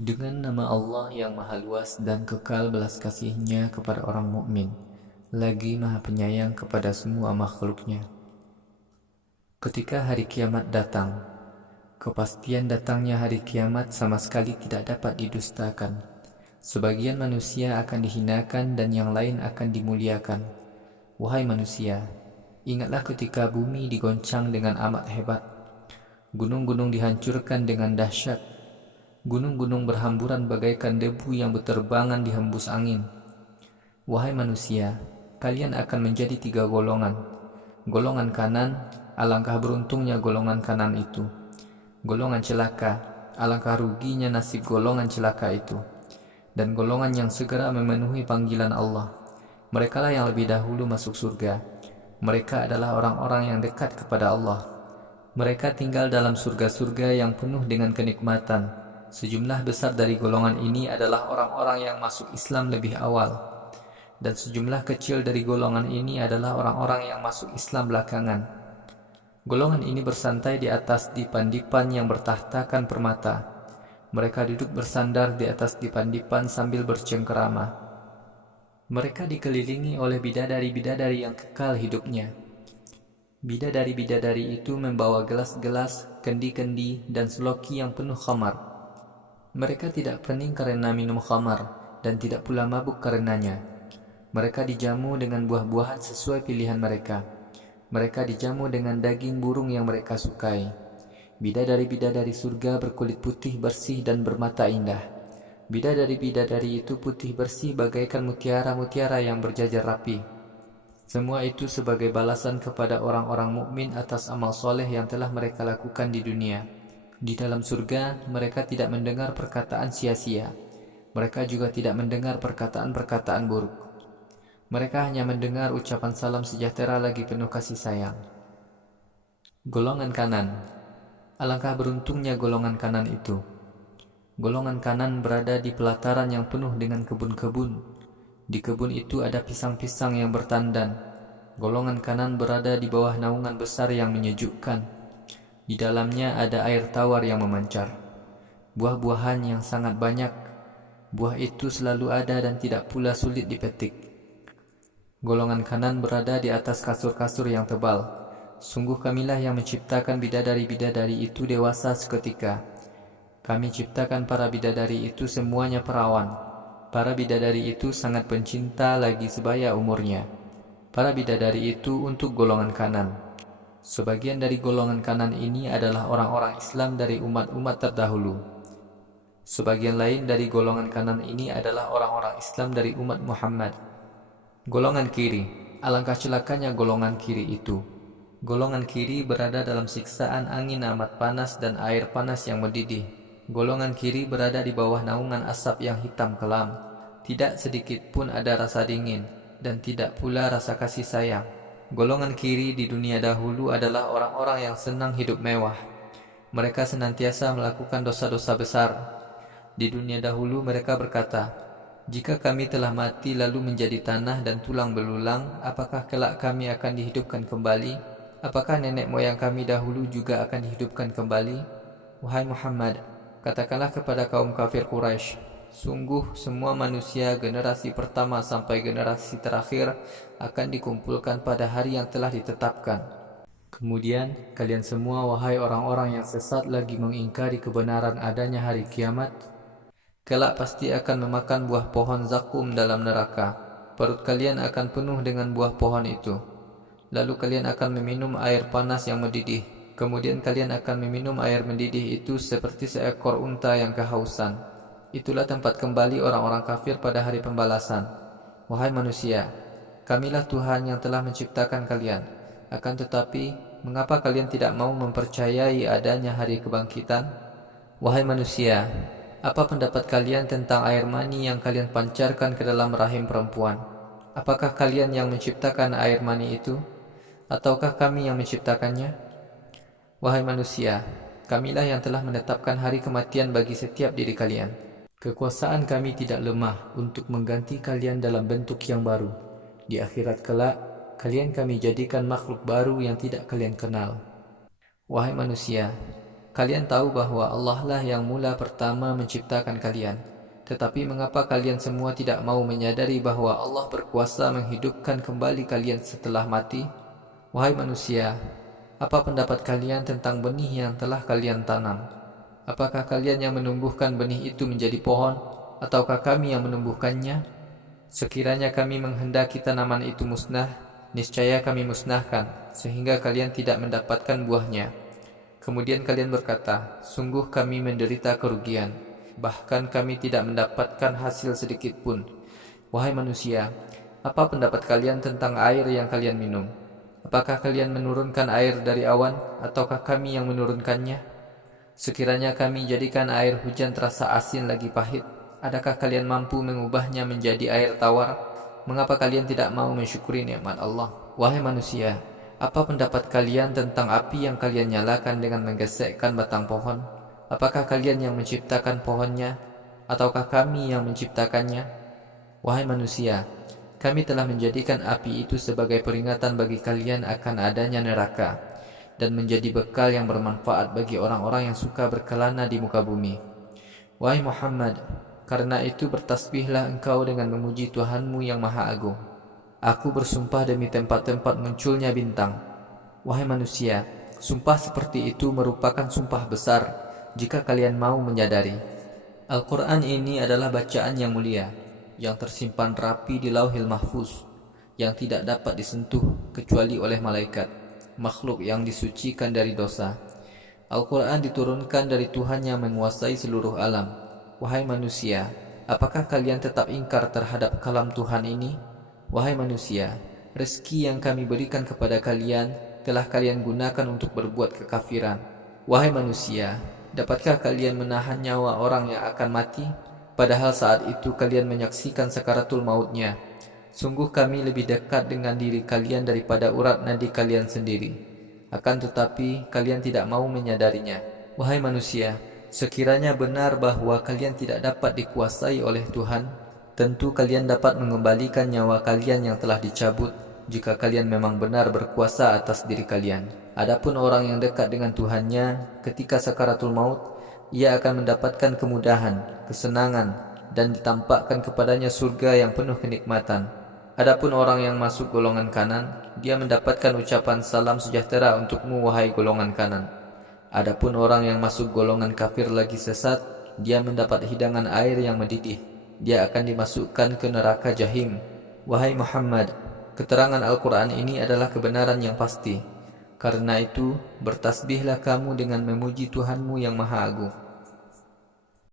Dengan nama Allah yang Maha Luas dan kekal belas kasih-Nya kepada orang mukmin, lagi Maha Penyayang kepada semua makhluk-Nya. Ketika hari kiamat datang, kepastian datangnya hari kiamat sama sekali tidak dapat didustakan. Sebagian manusia akan dihinakan dan yang lain akan dimuliakan. Wahai manusia, ingatlah ketika bumi digoncang dengan amat hebat, gunung-gunung dihancurkan dengan dahsyat, gunung-gunung berhamburan bagaikan debu yang berterbangan dihembus angin. Wahai manusia, kalian akan menjadi 3 golongan. Golongan kanan, alangkah beruntungnya golongan kanan itu. Golongan celaka, alangkah ruginya nasib golongan celaka itu. Dan golongan yang segera memenuhi panggilan Allah, merekalah yang lebih dahulu masuk surga. Mereka adalah orang-orang yang dekat kepada Allah. Mereka tinggal dalam surga-surga yang penuh dengan kenikmatan. Sejumlah besar dari golongan ini adalah orang-orang yang masuk Islam lebih awal, dan sejumlah kecil dari golongan ini adalah orang-orang yang masuk Islam belakangan. Golongan ini bersantai di atas dipan-dipan yang bertahtakan permata. Mereka duduk bersandar di atas dipan-dipan sambil bercengkerama. Mereka dikelilingi oleh bidadari-bidadari yang kekal hidupnya. Bidadari-bidadari itu membawa gelas-gelas, kendi-kendi, dan seloki yang penuh khamar. Mereka tidak pening karena minum khamar, dan tidak pula mabuk karenanya. Mereka dijamu dengan buah-buahan sesuai pilihan mereka. Mereka dijamu dengan daging burung yang mereka sukai. Bidadari-bidadari surga berkulit putih bersih dan bermata indah. Bidadari-bidadari itu putih bersih bagaikan mutiara-mutiara yang berjajar rapi. Semua itu sebagai balasan kepada orang-orang mukmin atas amal soleh yang telah mereka lakukan di dunia. Di dalam surga, mereka tidak mendengar perkataan sia-sia. Mereka juga tidak mendengar perkataan-perkataan buruk. Mereka hanya mendengar ucapan salam sejahtera lagi penuh kasih sayang. Golongan kanan, alangkah beruntungnya golongan kanan itu. Golongan kanan berada di pelataran yang penuh dengan kebun-kebun. Di kebun itu ada pisang-pisang yang bertandan. Golongan kanan berada di bawah naungan besar yang menyejukkan. Di dalamnya ada air tawar yang memancar. Buah-buahan yang sangat banyak. Buah itu selalu ada dan tidak pula sulit dipetik. Golongan kanan berada di atas kasur-kasur yang tebal. Sungguh kamilah yang menciptakan bidadari-bidadari itu dewasa seketika. Kami ciptakan para bidadari itu semuanya perawan. Para bidadari itu sangat pencinta lagi sebaya umurnya. Para bidadari itu untuk golongan kanan. Sebagian dari golongan kanan ini adalah orang-orang Islam dari umat-umat terdahulu. Sebagian lain dari golongan kanan ini adalah orang-orang Islam dari umat Muhammad. Golongan kiri, alangkah celakanya golongan kiri itu. Golongan kiri berada dalam siksaan angin amat panas dan air panas yang mendidih. Golongan kiri berada di bawah naungan asap yang hitam kelam. Tidak sedikit pun ada rasa dingin, dan tidak pula rasa kasih sayang. Golongan kiri di dunia dahulu adalah orang-orang yang senang hidup mewah. Mereka senantiasa melakukan dosa-dosa besar. Di dunia dahulu mereka berkata, "Jika kami telah mati lalu menjadi tanah dan tulang belulang, apakah kelak kami akan dihidupkan kembali? Apakah nenek moyang kami dahulu juga akan dihidupkan kembali?" Wahai Muhammad, katakanlah kepada kaum kafir Quraisy, sungguh semua manusia generasi pertama sampai generasi terakhir akan dikumpulkan pada hari yang telah ditetapkan. Kemudian kalian semua, wahai orang-orang yang sesat lagi mengingkari kebenaran adanya hari kiamat, kelak pasti akan memakan buah pohon zakum dalam neraka. Perut kalian akan penuh dengan buah pohon itu. Lalu kalian akan meminum air panas yang mendidih. Kemudian kalian akan meminum air mendidih itu seperti seekor unta yang kehausan. Itulah tempat kembali orang-orang kafir pada hari pembalasan. Wahai manusia, kamilah Tuhan yang telah menciptakan kalian. Akan tetapi, mengapa kalian tidak mau mempercayai adanya hari kebangkitan? Wahai manusia, apa pendapat kalian tentang air mani yang kalian pancarkan ke dalam rahim perempuan? Apakah kalian yang menciptakan air mani itu? Ataukah kami yang menciptakannya? Wahai manusia, kamilah yang telah menetapkan hari kematian bagi setiap diri kalian. Kekuasaan kami tidak lemah untuk mengganti kalian dalam bentuk yang baru. Di akhirat kelak, kalian kami jadikan makhluk baru yang tidak kalian kenal. Wahai manusia, Kalian tahu bahwa Allah lah yang mula pertama menciptakan kalian. Tetapi mengapa kalian semua tidak mau menyadari bahwa Allah berkuasa menghidupkan kembali kalian setelah mati? Wahai manusia, apa pendapat kalian tentang benih yang telah kalian tanam? Apakah kalian yang menumbuhkan benih itu menjadi pohon, ataukah kami yang menumbuhkannya? Sekiranya kami menghendaki tanaman itu musnah, niscaya kami musnahkan, sehingga kalian tidak mendapatkan buahnya. Kemudian kalian berkata, sungguh kami menderita kerugian, bahkan kami tidak mendapatkan hasil sedikit pun. Wahai manusia, apa pendapat kalian tentang air yang kalian minum? Apakah kalian menurunkan air dari awan, ataukah kami yang menurunkannya? Sekiranya kami jadikan air hujan terasa asin lagi pahit, adakah kalian mampu mengubahnya menjadi air tawar? Mengapa kalian tidak mau mensyukuri nikmat Allah? Wahai manusia, apa pendapat kalian tentang api yang kalian nyalakan dengan menggesekkan batang pohon? Apakah kalian yang menciptakan pohonnya, ataukah kami yang menciptakannya? Wahai manusia, kami telah menjadikan api itu sebagai peringatan bagi kalian akan adanya neraka, dan menjadi bekal yang bermanfaat bagi orang-orang yang suka berkelana di muka bumi. Wahai Muhammad, karena itu bertasbihlah engkau dengan memuji Tuhanmu yang Maha Agung. Aku bersumpah demi tempat-tempat munculnya bintang. Wahai manusia, sumpah seperti itu merupakan sumpah besar jika kalian mau menyadari. Al-Quran ini adalah bacaan yang mulia, yang tersimpan rapi di Lauhil Mahfuz, yang tidak dapat disentuh kecuali oleh malaikat, makhluk yang disucikan dari dosa. Al-Quran diturunkan dari Tuhan yang menguasai seluruh alam. Wahai manusia, apakah kalian tetap ingkar terhadap kalam Tuhan ini? Wahai manusia, rezeki yang kami berikan kepada kalian telah kalian gunakan untuk berbuat kekafiran. Wahai manusia, dapatkah kalian menahan nyawa orang yang akan mati, padahal saat itu kalian menyaksikan sakaratul mautnya? Sungguh kami lebih dekat dengan diri kalian daripada urat nadi kalian sendiri. Akan tetapi kalian tidak mau menyadarinya. Wahai manusia, sekiranya benar bahwa kalian tidak dapat dikuasai oleh Tuhan, tentu kalian dapat mengembalikan nyawa kalian yang telah dicabut jika kalian memang benar berkuasa atas diri kalian. Adapun orang yang dekat dengan Tuhannya ketika sakaratul maut, ia akan mendapatkan kemudahan, kesenangan, dan ditampakkan kepadanya surga yang penuh kenikmatan. Adapun orang yang masuk golongan kanan, dia mendapatkan ucapan salam sejahtera untukmu wahai golongan kanan. Adapun orang yang masuk golongan kafir lagi sesat, dia mendapat hidangan air yang mendidih. Dia akan dimasukkan ke neraka jahim. Wahai Muhammad, keterangan Al-Quran ini adalah kebenaran yang pasti. Karena itu, bertasbihlah kamu dengan memuji Tuhanmu yang Maha Agung.